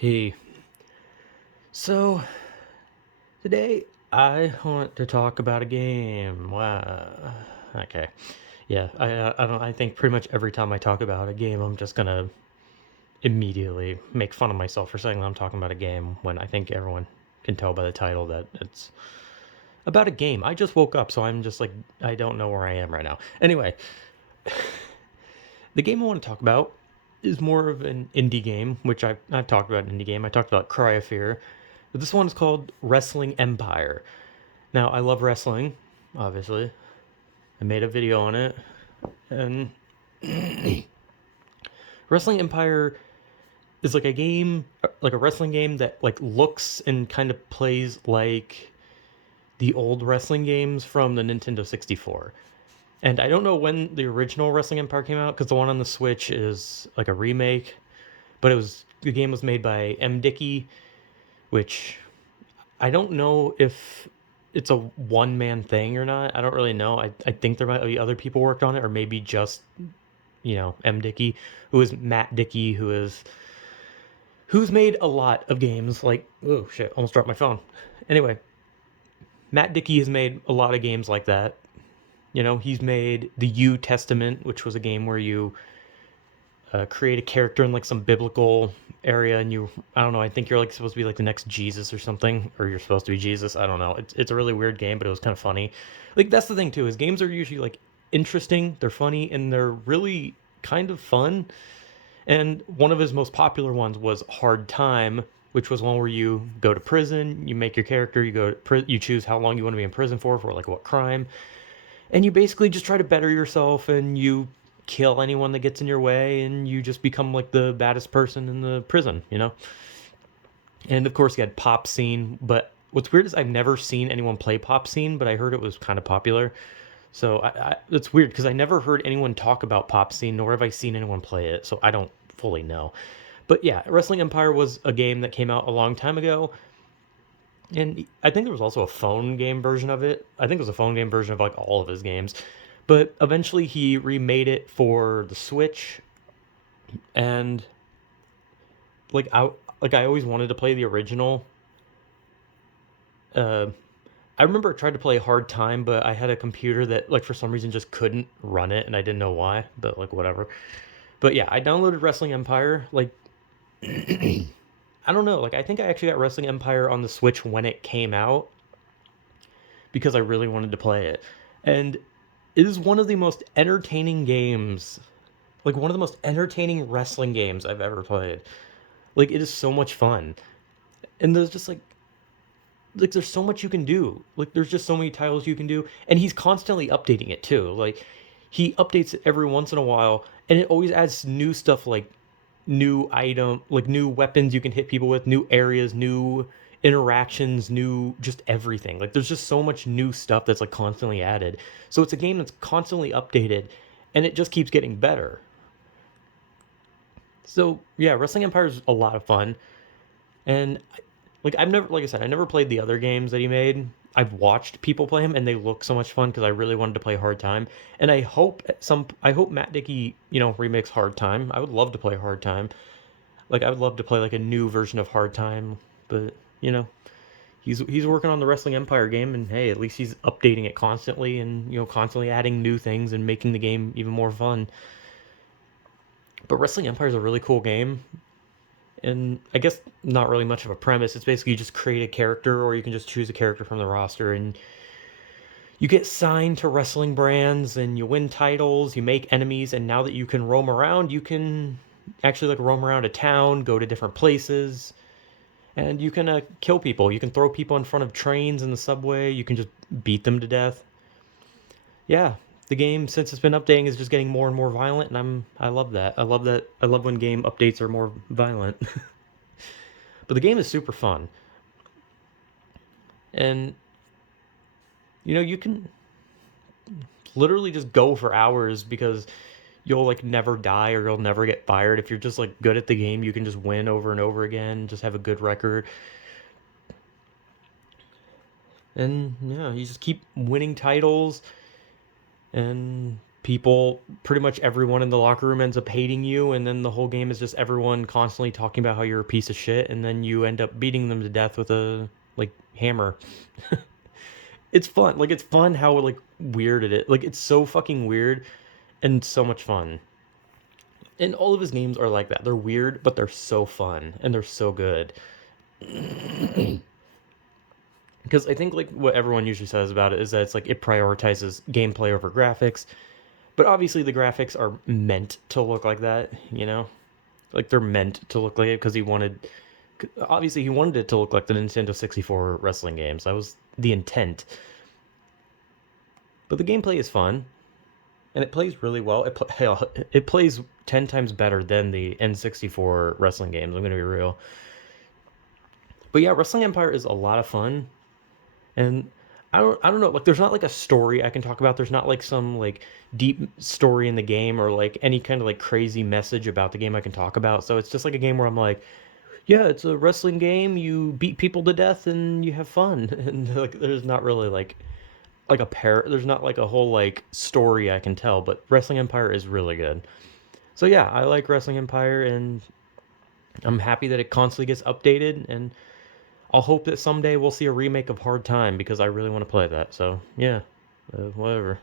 Hey, so today I want to talk about a game. Wow. Okay. Yeah, I don't. I think pretty much every time I talk about a game, I'm just gonna immediately make fun of myself for saying that I'm talking about a game when I think everyone can tell by the title that it's about a game. I just woke up, so I'm just like I don't know where I am right now. Anyway, the game I want to talk about is more of an indie game, which I've talked about an indie game. I talked about Cry of Fear, but this one is called Wrestling Empire. Now, I love wrestling, obviously. I made a video on it, and Wrestling Empire is like a game, like a wrestling game that like looks and kind of plays like the old wrestling games from the Nintendo 64. And I don't know when the original Wrestling Empire came out because the one on the Switch is like a remake, but the game was made by M. Dickey, which I don't know if it's a one man thing or not. I don't really know. I think there might be other people worked on it, or maybe just M. Dickey, who is Matt Dickey, who's made a lot of games. Like oh shit, almost dropped my phone. Anyway, Matt Dickey has made a lot of games like that. He's made the U Testament, which was a game where you create a character in like some biblical area, and I don't know, I think you're like supposed to be like the next Jesus or something, or you're supposed to be Jesus. I don't know. It's a really weird game, but it was kind of funny. Like that's the thing too, is games are usually like interesting, they're funny, and they're really kind of fun. And one of his most popular ones was Hard Time, which was one where you go to prison, you make your character, you choose how long you want to be in prison for like what crime, and you basically just try to better yourself, and you kill anyone that gets in your way, and you just become like the baddest person in the prison. And of course you had Pop Scene, but what's weird is I've never seen anyone play Pop Scene, but I heard it was kind of popular. So it's weird because I never heard anyone talk about Pop Scene, nor have I seen anyone play it, so I don't fully know. But yeah, Wrestling Empire was a game that came out a long time ago, and I think there was also a phone game version of it. I think it was a phone game version of like all of his games. But eventually he remade it for the Switch, and like I always wanted to play the original. Uh I remember I tried to play Hard Time, but I had a computer that like for some reason just couldn't run it, and I didn't know why, but like whatever. But yeah, I downloaded Wrestling Empire. Like I don't know, like I think I actually got Wrestling Empire on the Switch when it came out because I really wanted to play it. And it is one of the most entertaining games, like one of the most entertaining wrestling games I've ever played. Like it is so much fun. And there's just like there's so much you can do. Like there's just so many titles you can do, and he's constantly updating it too. Like he updates it every once in a while, and it always adds new stuff like new weapons you can hit people with, new areas, new interactions, new just everything. Like there's just so much new stuff that's like constantly added. So it's a game that's constantly updated, and it just keeps getting better. So yeah, Wrestling Empire is a lot of fun, and like I've never, like I said, I never played the other games that he made. I've watched people play him, and they look so much fun because I really wanted to play Hard Time, and I hope Matt Dickey remakes Hard Time. I would love to play Hard Time. Like I would love to play like a new version of Hard Time, but you know he's working on the Wrestling Empire game, and hey, at least he's updating it constantly, and constantly adding new things and making the game even more fun. But Wrestling Empire is a really cool game, and I guess not really much of a premise. It's basically you just create a character, or you can just choose a character from the roster, and you get signed to wrestling brands, and you win titles, you make enemies, and now that you can roam around, you can actually like roam around a town, go to different places, and you can kill people. You can throw people in front of trains in the subway. You can just beat them to death. Yeah, the game since it's been updating is just getting more and more violent, and I love that. I love that. I love when game updates are more violent. But the game is super fun, and you can literally just go for hours because you'll like never die, or you'll never get fired. If you're just like good at the game, you can just win over and over again, just have a good record. And yeah, you just keep winning titles, and people, pretty much everyone in the locker room ends up hating you, and then the whole game is just everyone constantly talking about how you're a piece of shit, and then you end up beating them to death with a like hammer. It's fun. Like it's fun how like weird it is. Like it's so fucking weird and so much fun. And all of his games are like that. They're weird, but they're so fun and they're so good. Because I think like what everyone usually says about it is that it's like it prioritizes gameplay over graphics. But obviously the graphics are meant to look like that, you know? Like they're meant to look like it because he wanted obviously he wanted it to look like the Nintendo 64 wrestling games. That was the intent. But the gameplay is fun and it plays really well. Hell, it plays 10 times better than the N64 wrestling games. I'm going to be real. But yeah, Wrestling Empire is a lot of fun. And I don't know, like there's not like a story I can talk about. There's not like some like deep story in the game or like any kind of like crazy message about the game I can talk about. So it's just like a game where I'm like, yeah, it's a wrestling game. You beat people to death and you have fun. And like there's not really like a there's not like a whole like story I can tell, but Wrestling Empire is really good. So yeah, I like Wrestling Empire and I'm happy that it constantly gets updated and I'll hope that someday we'll see a remake of Hard Time because I really want to play that. So yeah, whatever.